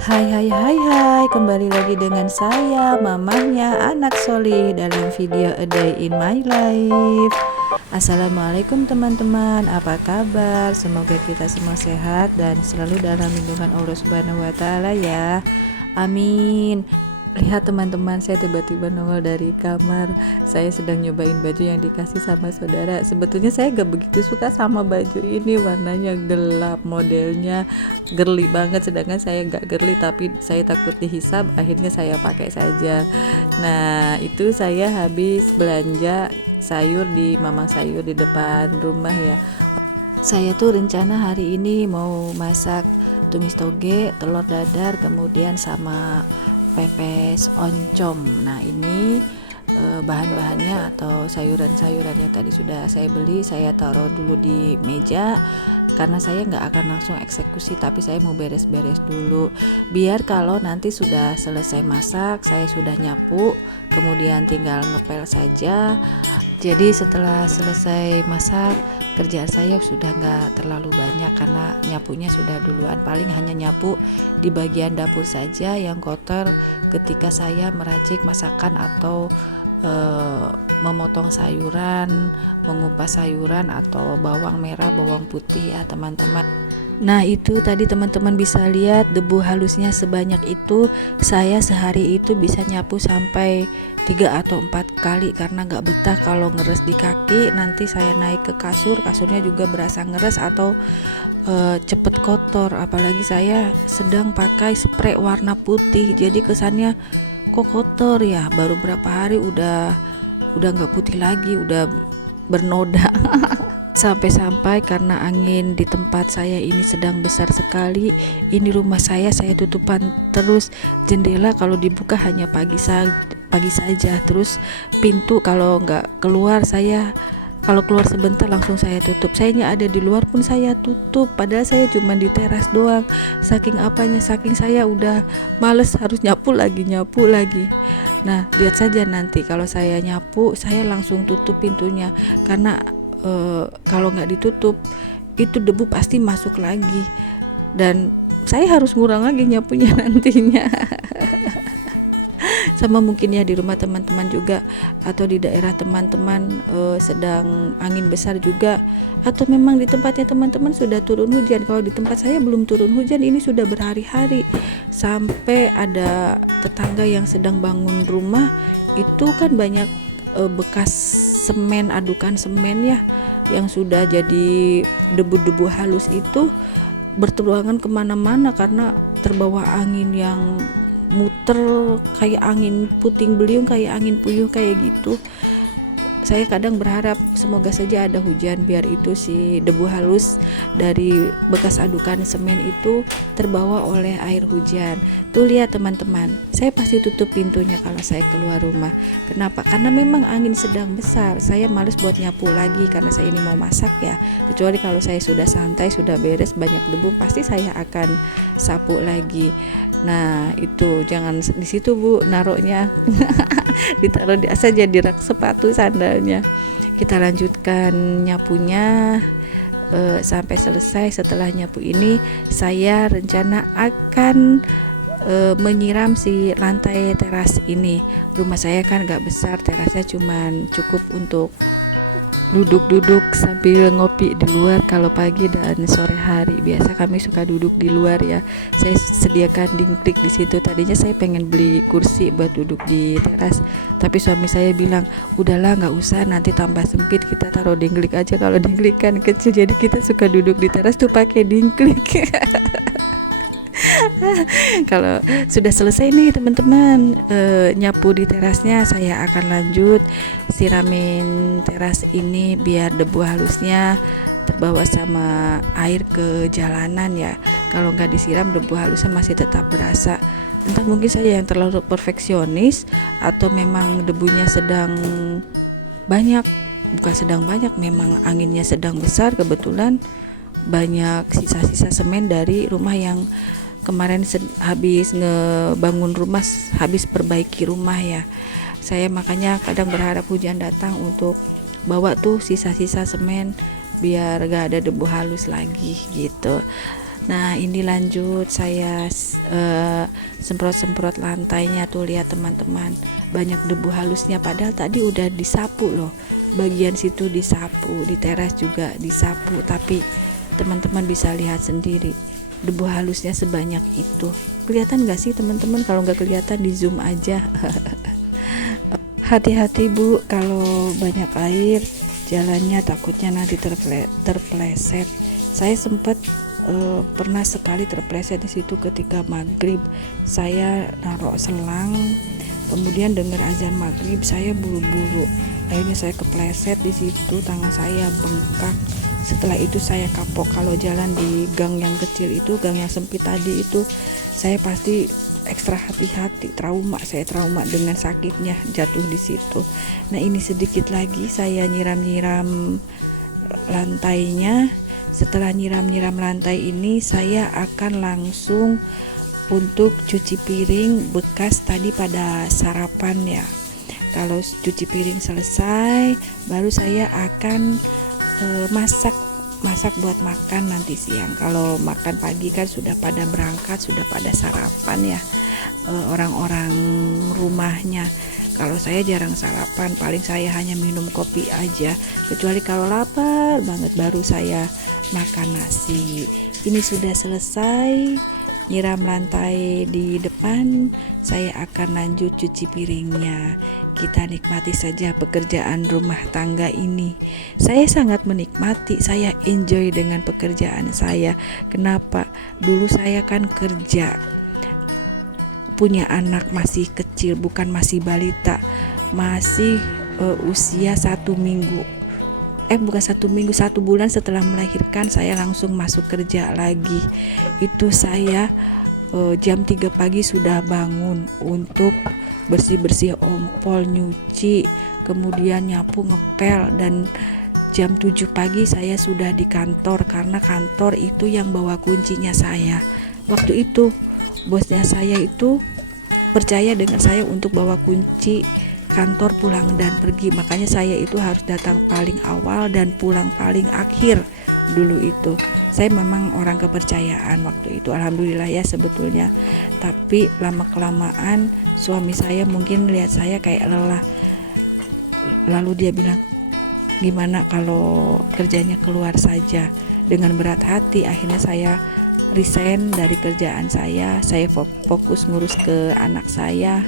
Hai hai hai hai, kembali lagi dengan saya, mamahnya anak solih dalam video A Day in My Life. Assalamualaikum teman-teman, apa kabar? Semoga kita semua sehat dan selalu dalam lindungan Allah Subhanahu wa Ta'ala ya. Amin. Lihat teman-teman, saya tiba-tiba nongol dari kamar. Saya sedang nyobain baju yang dikasih sama saudara. Sebetulnya saya gak begitu suka sama baju ini, warnanya gelap, modelnya girly banget, sedangkan saya gak girly, tapi saya takut dihisap, akhirnya saya pakai saja. Nah, itu saya habis belanja sayur di Mamang Sayur di depan rumah ya. Saya tuh rencana hari ini mau masak tumis toge, telur dadar, kemudian sama pepes oncom. Nah ini bahan-bahannya atau sayuran-sayuran yang tadi sudah saya beli, saya taruh dulu di meja karena saya nggak akan langsung eksekusi, tapi saya mau beres-beres dulu biar kalau nanti sudah selesai masak saya sudah nyapu, kemudian tinggal ngepel saja. Jadi setelah selesai masak, kerjaan saya sudah nggak terlalu banyak karena nyapunya sudah duluan. Paling hanya nyapu di bagian dapur saja yang kotor ketika saya meracik masakan atau memotong sayuran, mengupas sayuran atau bawang merah, bawang putih ya teman-teman. Nah itu tadi teman-teman bisa lihat debu halusnya sebanyak itu. Saya sehari itu bisa nyapu sampai 3 atau 4 kali karena gak betah kalau ngeres di kaki. Nanti saya naik ke kasur, kasurnya juga berasa ngeres atau cepet kotor. Apalagi saya sedang pakai spray warna putih, jadi kesannya kok kotor ya. Baru berapa hari udah gak putih lagi, udah bernoda. Sampai-sampai karena angin di tempat saya ini sedang besar sekali, ini rumah saya tutupan terus, jendela kalau dibuka hanya pagi saja, terus pintu kalau nggak keluar kalau keluar sebentar langsung saya tutup. Sayanya ada di luar pun saya tutup, padahal saya cuma di teras doang. Saking saya udah males harus nyapu lagi. Nah lihat saja nanti kalau saya nyapu saya langsung tutup pintunya karena kalau nggak ditutup itu debu pasti masuk lagi dan saya harus ngurang lagi nyapunya nantinya. Sama mungkin ya di rumah teman-teman juga atau di daerah teman-teman sedang angin besar juga, atau memang di tempatnya teman-teman sudah turun hujan. Kalau di tempat saya belum turun hujan, ini sudah berhari-hari. Sampai ada tetangga yang sedang bangun rumah itu kan banyak bekas semen, adukan semen ya yang sudah jadi debu-debu halus itu berterbangan kemana-mana karena terbawa angin yang muter kayak angin puting beliung, kayak angin puyuh kayak gitu. Saya kadang berharap semoga saja ada hujan biar itu si debu halus dari bekas adukan semen itu terbawa oleh air hujan. Tuh lihat teman-teman, saya pasti tutup pintunya kalau saya keluar rumah. Kenapa? Karena memang angin sedang besar. Saya males buat nyapu lagi karena saya ini mau masak ya. Kecuali kalau saya sudah santai, sudah beres banyak debu, pasti saya akan sapu lagi. Nah itu jangan di situ Bu naruhnya. Ditaruh di saja di rak sepatu sandalnya. Kita lanjutkan nyapunya sampai selesai. Setelah nyapu ini saya rencana akan menyiram si lantai teras ini. Rumah saya kan gak besar, terasnya cuman cukup untuk duduk-duduk sambil ngopi di luar kalau pagi dan sore hari. Biasa kami suka duduk di luar ya. Saya sediakan dingklik di situ. Tadinya saya pengen beli kursi buat duduk di teras, tapi suami saya bilang, "Udahlah, nggak usah, nanti tambah sempit. Kita taruh dingklik aja." Kalau dingklik kan kecil, jadi kita suka duduk di teras tuh pakai dingklik. Kalau sudah selesai nih teman-teman nyapu di terasnya, saya akan lanjut siramin teras ini biar debu halusnya terbawa sama air ke jalanan ya. Kalau nggak disiram debu halusnya masih tetap berasa. Entah mungkin saya yang terlalu perfeksionis atau memang debunya sedang banyak. Bukan sedang banyak, memang anginnya sedang besar. Kebetulan banyak sisa-sisa semen dari rumah yang kemarin habis ngebangun rumah, habis perbaiki rumah ya. Saya makanya kadang berharap hujan datang untuk bawa tuh sisa-sisa semen biar gak ada debu halus lagi gitu. Nah ini lanjut saya semprot-semprot lantainya tuh, lihat teman-teman, banyak debu halusnya, padahal tadi udah disapu loh, bagian situ disapu, di teras juga disapu, tapi teman-teman bisa lihat sendiri debu halusnya sebanyak itu. Kelihatan gak sih teman-teman? Kalau nggak kelihatan di zoom aja. Hati-hati Bu, kalau banyak air jalannya takutnya nanti terpleset. Saya sempat pernah sekali terpleset di situ ketika maghrib. Saya naruh selang, kemudian dengar azan maghrib, saya buru-buru. Akhirnya saya kepleset di situ, tangan saya bengkak. Setelah itu saya kapok. Kalau jalan di gang yang kecil itu, gang yang sempit tadi itu, saya pasti ekstra hati-hati, saya trauma dengan sakitnya jatuh di situ. Nah ini sedikit lagi saya nyiram-nyiram lantainya. Setelah nyiram-nyiram lantai ini, saya akan langsung untuk cuci piring bekas tadi pada sarapan ya. Kalau cuci piring selesai, baru saya akan masak buat makan nanti siang. Kalau makan pagi kan sudah pada berangkat, sudah pada sarapan ya, orang-orang rumahnya. Kalau saya jarang sarapan, paling saya hanya minum kopi aja, kecuali kalau lapar banget baru saya makan nasi. Ini sudah selesai nyiram lantai di depan, saya akan lanjut cuci piringnya. Kita nikmati saja pekerjaan rumah tangga ini. Saya sangat menikmati, saya enjoy dengan pekerjaan saya. Kenapa? Dulu saya kan kerja, punya anak masih kecil, bukan masih balita, masih usia 1 minggu. Bukan 1 minggu, 1 bulan setelah melahirkan saya langsung masuk kerja lagi. Itu saya jam 3 pagi sudah bangun untuk bersih-bersih ompol, nyuci, kemudian nyapu, ngepel, dan jam 7 pagi saya sudah di kantor, karena kantor itu yang bawa kuncinya saya. Waktu itu bosnya saya itu percaya dengan saya untuk bawa kunci kantor pulang dan pergi, makanya saya itu harus datang paling awal dan pulang paling akhir. Dulu itu saya memang orang kepercayaan waktu itu, alhamdulillah ya sebetulnya. Tapi lama kelamaan suami saya mungkin lihat saya kayak lelah, lalu dia bilang, gimana kalau kerjanya keluar saja. Dengan berat hati akhirnya saya resign dari kerjaan saya fokus ngurus ke anak saya.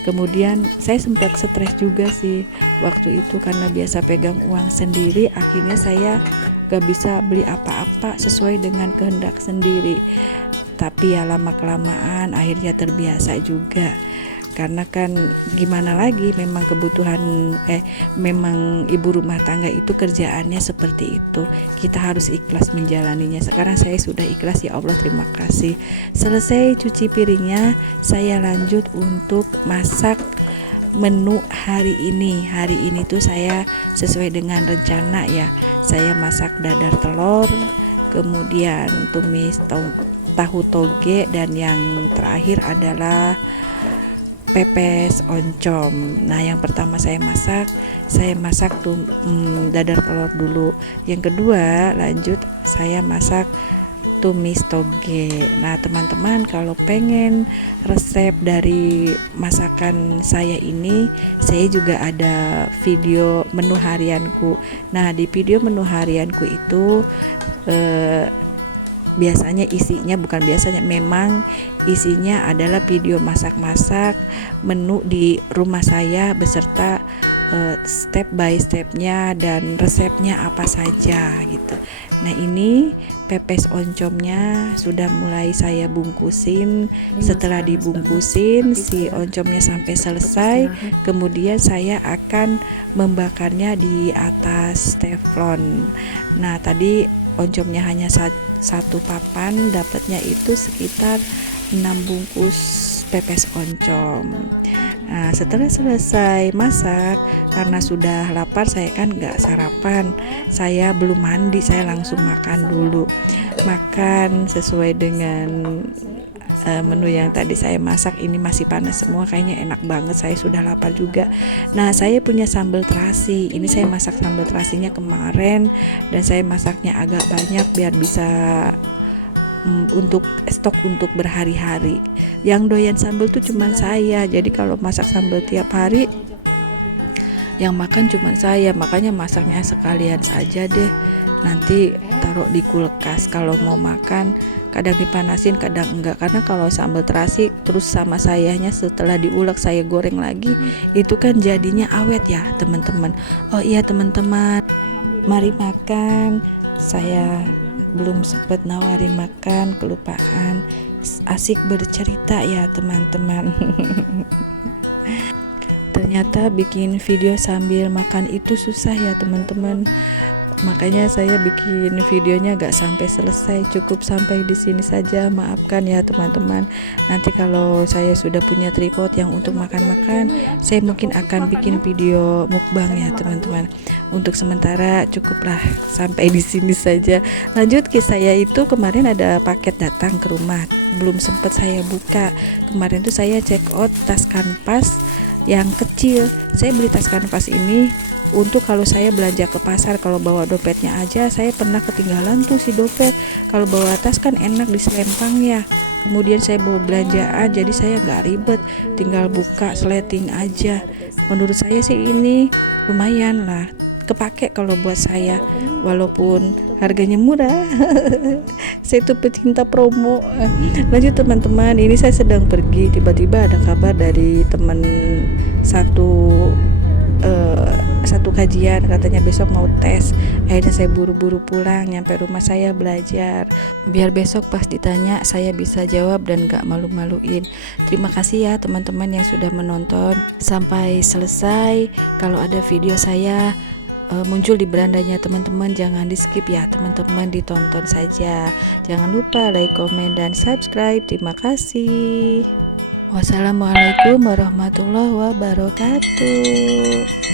Kemudian saya sempat stres juga sih waktu itu, karena biasa pegang uang sendiri, akhirnya saya gak bisa beli apa-apa sesuai dengan kehendak sendiri. Tapi ya lama kelamaan akhirnya terbiasa juga, karena kan gimana lagi, memang kebutuhan memang ibu rumah tangga itu kerjaannya seperti itu, kita harus ikhlas menjalaninya. Sekarang saya sudah ikhlas, ya Allah terima kasih. Selesai cuci piringnya, saya lanjut untuk masak menu hari ini. Hari ini tuh saya sesuai dengan rencana ya, saya masak dadar telur, kemudian tumis tahu toge, dan yang terakhir adalah pepes oncom. Nah yang pertama saya masak tuh dadar telur dulu. Yang kedua lanjut saya masak tumis toge. Nah teman-teman, kalau pengen resep dari masakan saya ini, saya juga ada video menu harianku. Nah di video menu harianku itu memang isinya adalah video masak-masak menu di rumah saya beserta step by stepnya dan resepnya apa saja gitu. Nah ini pepes oncomnya sudah mulai saya bungkusin. Setelah dibungkusin si oncomnya sampai selesai, kemudian saya akan membakarnya di atas teflon. Nah tadi oncomnya hanya satu papan, dapatnya itu sekitar 6 bungkus pepes oncom. Nah setelah selesai masak, karena sudah lapar, saya kan gak sarapan, saya belum mandi, saya langsung makan dulu. Makan sesuai dengan menu yang tadi saya masak. Ini masih panas semua, kayaknya enak banget, saya sudah lapar juga. Nah saya punya sambal terasi, ini saya masak sambal terasinya kemarin, dan saya masaknya agak banyak biar bisa untuk stok untuk berhari-hari. Yang doyan sambal tuh cuman saya. Jadi kalau masak sambal tiap hari yang makan cuman saya, makanya masaknya sekalian saja deh. Nanti taruh di kulkas, kalau mau makan kadang dipanasin kadang enggak, karena kalau sambal terasi terus sama sayanya setelah diulek saya goreng lagi itu kan jadinya awet ya teman-teman. Oh iya teman-teman, mari makan. Saya belum sempat nawarin makan, kelupaan. Asik bercerita ya teman-teman. Ternyata bikin video sambil makan itu susah ya teman-teman. Makanya saya bikin videonya gak sampai selesai, cukup sampai di sini saja. Maafkan ya teman-teman. Nanti kalau saya sudah punya tripod yang untuk makan-makan, saya mungkin akan bikin video mukbang ya teman-teman. Untuk sementara cukuplah sampai di sini saja. Lanjut ke saya itu, kemarin ada paket datang ke rumah, belum sempat saya buka. Kemarin tuh saya check out tas kanvas yang kecil. Saya beli tas kanvas ini untuk kalau saya belanja ke pasar, kalau bawa dompetnya aja saya pernah ketinggalan tuh si dompet. Kalau bawa tas kan enak diselempang ya. Kemudian saya bawa belanjaan, jadi saya nggak ribet, tinggal buka sleting aja. Menurut saya sih ini lumayan lah, kepake kalau buat saya, walaupun harganya murah. Saya tuh pecinta promo. Lanjut teman-teman, ini saya sedang pergi, tiba-tiba ada kabar dari teman satu kajian, katanya besok mau tes. Akhirnya saya buru-buru pulang, nyampe rumah saya belajar biar besok pas ditanya saya bisa jawab dan gak malu-maluin. Terima kasih ya teman-teman yang sudah menonton sampai selesai. Kalau ada video saya muncul di berandanya teman-teman, jangan di skip ya teman-teman, ditonton saja. Jangan lupa like, komen, dan subscribe. Terima kasih. Wassalamualaikum warahmatullahi wabarakatuh.